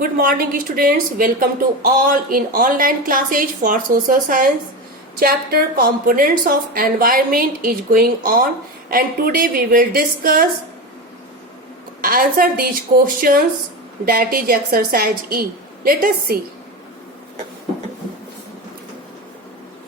Good morning students, welcome to all in online classes for social science. Chapter components of environment is going on and today we will discuss answer these questions, that is exercise E. Let us see.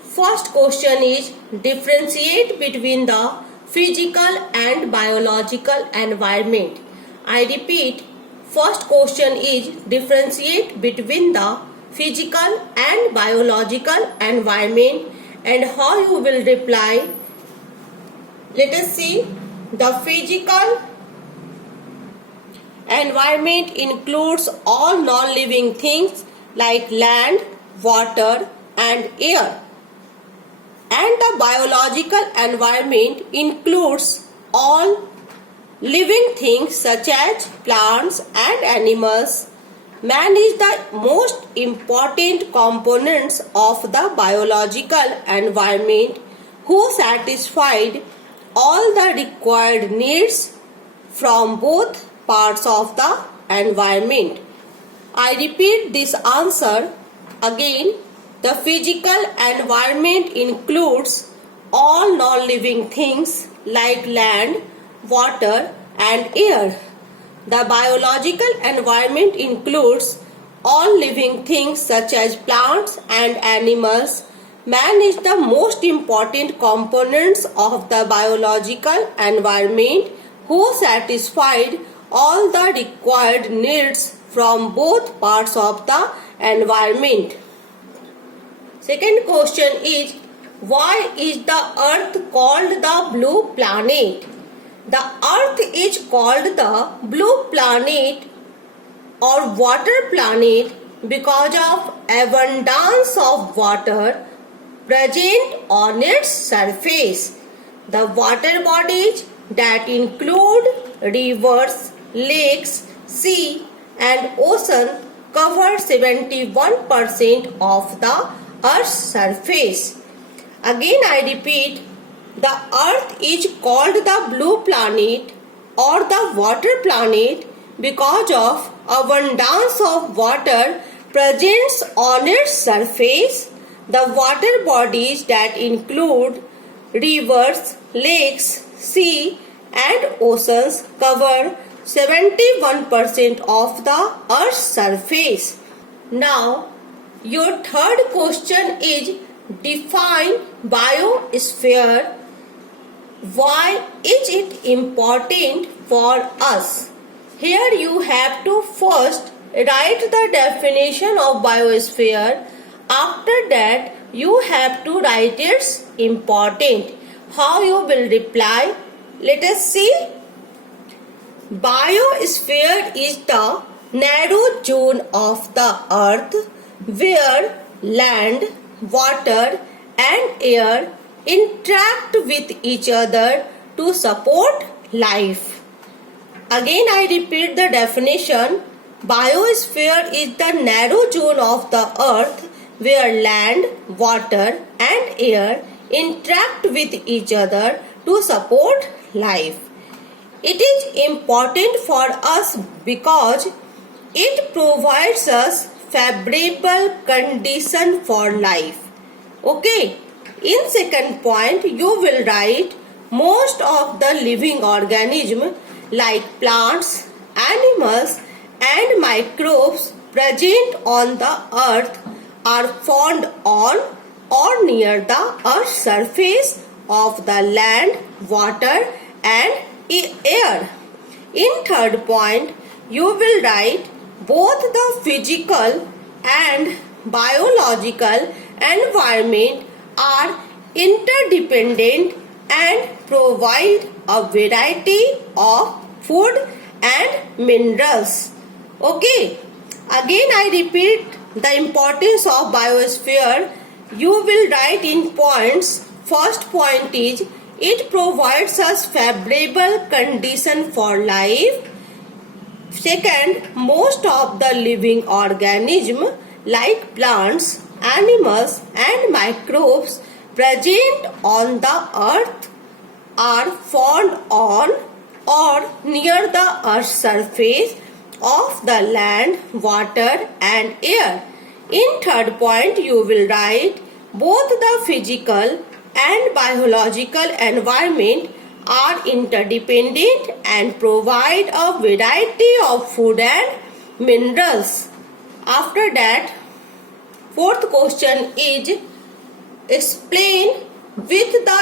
First question is differentiate between the physical and biological environment. I repeat, first question is differentiate between the physical and biological environment and how you will reply. Let us see. The physical environment includes all non-living things like land, water and air. And the biological environment includes all living things such as plants and animals. Man is the most important components of the biological environment who satisfied all the required needs from both parts of the environment. I repeat this answer again. The physical environment includes all non-living things like land, water and air. The biological environment includes all living things such as plants and animals. Man is the most important components of the biological environment who satisfied all the required needs from both parts of the environment. Second question is, why is the earth called the blue planet? The earth is called the blue planet or water planet because of abundance of water present on its surface. The water bodies that include rivers, lakes, sea and ocean cover 71% of the Earth's surface. Again I repeat, the Earth is called the blue planet or the water planet because of abundance of water present on its surface. The water bodies that include rivers, lakes, sea and oceans cover 71% of the Earth's surface. Now, your third question is define biosphere. Why is it important for us? Here you have to first write the definition of biosphere. After that you have to write its important. How you will reply? Let us see. Biosphere is the narrow zone of the earth where land, water and air interact with each other to support life. Again I repeat the definition. Biosphere is the narrow zone of the earth where land, water and air interact with each other to support life. It is important for us because it provides us favorable condition for life. Okay. In second point you will write most of the living organisms like plants, animals and microbes present on the earth are found on or near the earth's surface of the land, water and air. In third point you will write both the physical and biological environment are interdependent and provide a variety of food and minerals. Okay. Again I repeat the importance of biosphere. You will write in points. First point is it provides us favorable condition for life. Second, most of the living organisms like plants, animals and microbes present on the earth are found on or near the earth's surface of the land, water and air. In third point, you will write both the physical and biological environment are interdependent and provide a variety of food and minerals. After that, fourth question is explain with the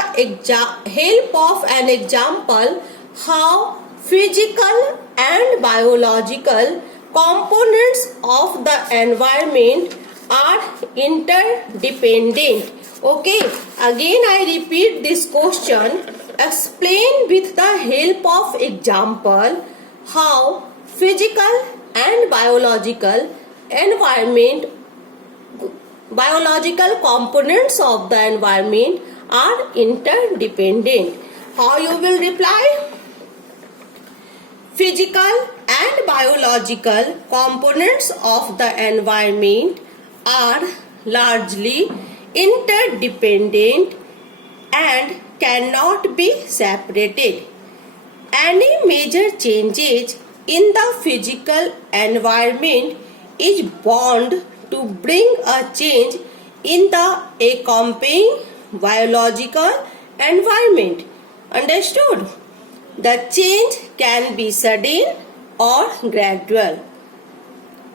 help of an example how physical and biological components of the environment are interdependent. Okay, again I repeat this question. Explain with the help of example how physical and biological components of the environment are interdependent. How you will reply? Physical and biological components of the environment are largely interdependent and cannot be separated. Any major changes in the physical environment is bound to bring a change in the accompanying biological environment. Understood? The change can be sudden or gradual.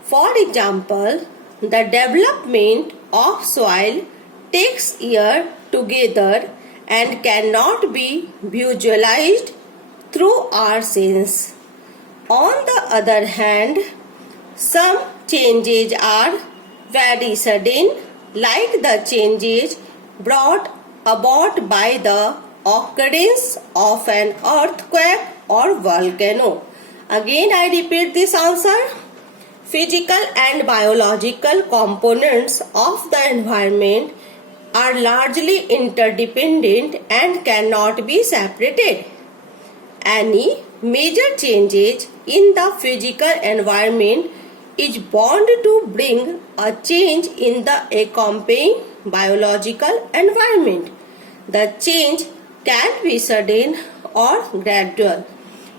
For example, the development of soil takes years together and cannot be visualized through our sense. On the other hand, some changes are very sudden, like the changes brought about by the occurrence of an earthquake or volcano. Again, I repeat this answer. Physical and biological components of the environment are largely interdependent and cannot be separated. Any major changes in the physical environment is bound to bring a change in the accompanying biological environment. The change can be sudden or gradual.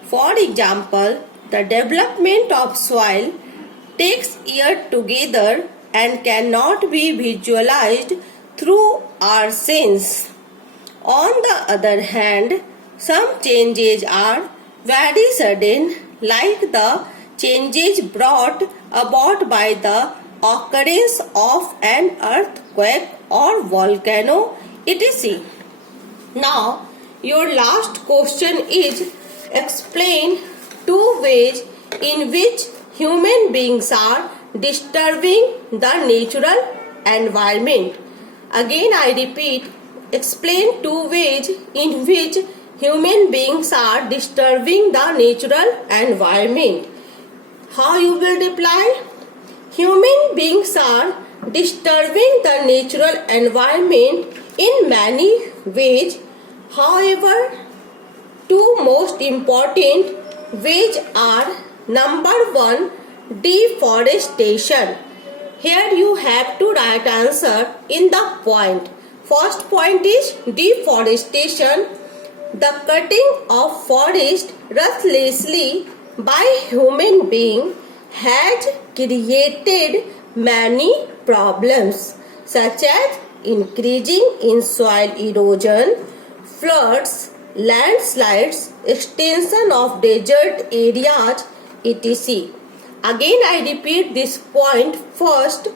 For example, the development of soil takes years together and cannot be visualized through our sense. On the other hand, some changes are very sudden, like the changes brought about by the occurrence of an earthquake or volcano, etc. Now, your last question is explain two ways in which human beings are disturbing the natural environment. Again, I repeat, explain two ways in which human beings are disturbing the natural environment. How you will reply? Human beings are disturbing the natural environment in many ways. However, two most important ways are number one, deforestation. Here you have to write answer in the point. First point is deforestation. The cutting of forest ruthlessly by human being has created many problems such as increasing in soil erosion, floods, landslides, extension of desert areas, etc. Again, I repeat this point. First,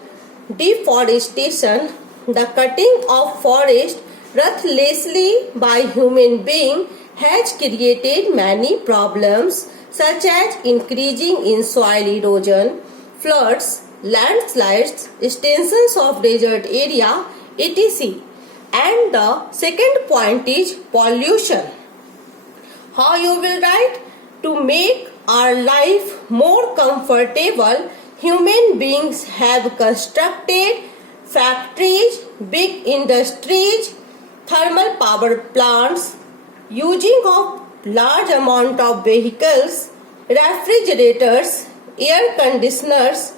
deforestation. The cutting of forest ruthlessly by human being has created many problems such as increasing in soil erosion, floods, landslides, extensions of desert area, etc. And the second point is pollution. How you will write? To make our life more comfortable, human beings have constructed factories, big industries, thermal power plants, using of large amount of vehicles, refrigerators, air conditioners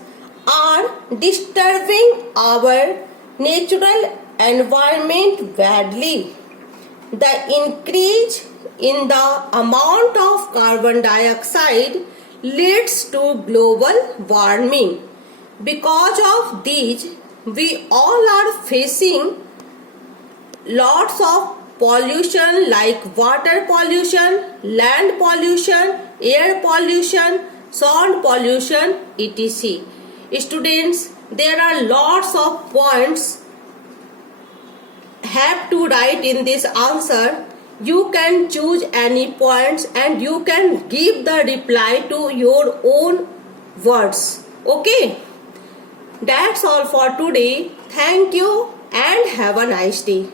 are disturbing our natural environment badly. The increase in the amount of carbon dioxide leads to global warming. Because of these, we all are facing lots of pollution like water pollution, land pollution, air pollution, sound pollution, etc. Students, there are lots of points have to write in this answer. You can choose any points and you can give the reply to your own words. Okay, that's all for today. Thank you and have a nice day.